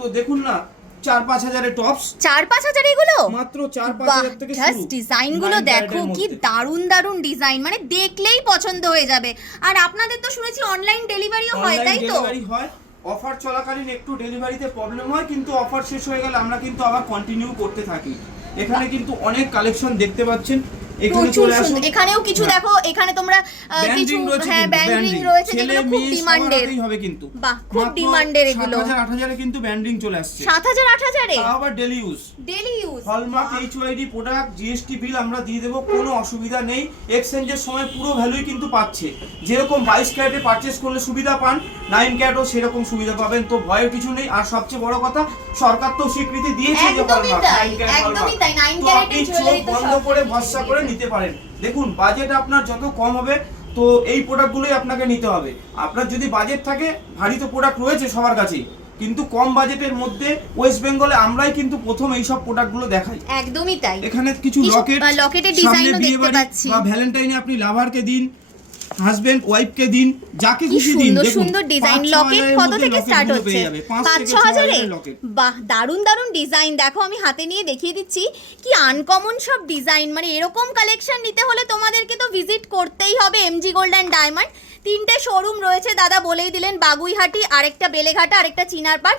তো দেখুন না 4-5 হাজারের টপস, 4-5 হাজার এগুলো মাত্র 4-5 হাজার থেকে শুরু। জাস্ট ডিজাইন গুলো দেখো কি দারুন দারুন ডিজাইন, মানে দেখলেই পছন্দ হয়ে যাবে। আর আপনাদের তো শুনেছি অনলাইন ডেলিভারিও হয়, তাই তো? ডেলিভারি হয়, অফার চলাকালীন একটু ডেলিভারিতে প্রবলেম হয়, কিন্তু অফার শেষ হয়ে গেলে আমরা কিন্তু আবার কন্টিনিউ করতে থাকি। এখানে কিন্তু অনেক কালেকশন দেখতে পাচ্ছেন, এখানে চলে আসুন। এখানেও কিছু দেখো, এখানে তোমরা কিছু হ্যাঁ ব্যান্ডিং রয়েছে যেগুলো খুব ডিমান্ডের হবে কিন্তু। বাহ, খুব ডিমান্ডের এগুলো। 7,000-8,000 এ কিন্তু ব্যান্ডিং চলে আসছে। 7,000-8,000 এ তাও আবার daily use. Hallmark HYD product, GST bill আমরা দিয়ে দেবো, কোনো অসুবিধা নেই। এক্সচেঞ্জের সময় পুরো ভ্যালুই কিন্তু পাচ্ছে। যেরকম 22 ক্যারেটে পারচেজ করলে সুবিধা পান, 9 ক্যারেটও সেরকম সুবিধা পাবেন, তো ভয়ের কিছু নেই। আর সবচেয়ে বড় কথা, সরকার তো স্বীকৃতি দিয়েছে যে হলমার্ক 9 ক্যারেট, একদমই তাই, 9 তো আপনি ক্যারেটের চোখ জুয়েলারি তো বন্ধ করে ভরসা করে নিতে পারেন। দেখুন, বাজেট আপনার যত কম হবে তো এই প্রোডাক্টগুলোই আপনাকে নিতে হবে। আপনার যদি বাজেট থাকে, ভারী তো প্রোডাক্ট রয়েছে সবার কাছেই, কিন্তু কম বাজেটের মধ্যে ওয়েস্ট বেঙ্গলে আমরাই কিন্তু প্রথম এই সব প্রোডাক্টগুলো দেখাই। একদমই তাই। এখানে কিছু লকেটের ডিজাইনও দেখতে পাচ্ছি, বা ভ্যালেন্টাইনে আপনি লাভারকে দিন, হাজবেন্ড ওয়াইফকে দিন, যাকে খুশি দিন। সুন্দর সুন্দর ডিজাইন। লকেট কত থেকে স্টার্ট হচ্ছে? 5-6 হাজারে। বাহ, দারুন দারুন ডিজাইন। দেখো আমি হাতে নিয়ে দেখিয়ে দিচ্ছি, কি আনকমন সব ডিজাইন। মানে এরকম কালেকশন নিতে হলে তোমাদেরকে তো ভিজিট করতেই হবে এমজি গোল্ড অ্যান্ড ডায়মন্ড। 3টে শোরুম রয়েছে, দাদা বলেই দিলেন, বাগুইহাটি, আরেকটা বেলেঘাটা, আরেকটা চিনারপাড়।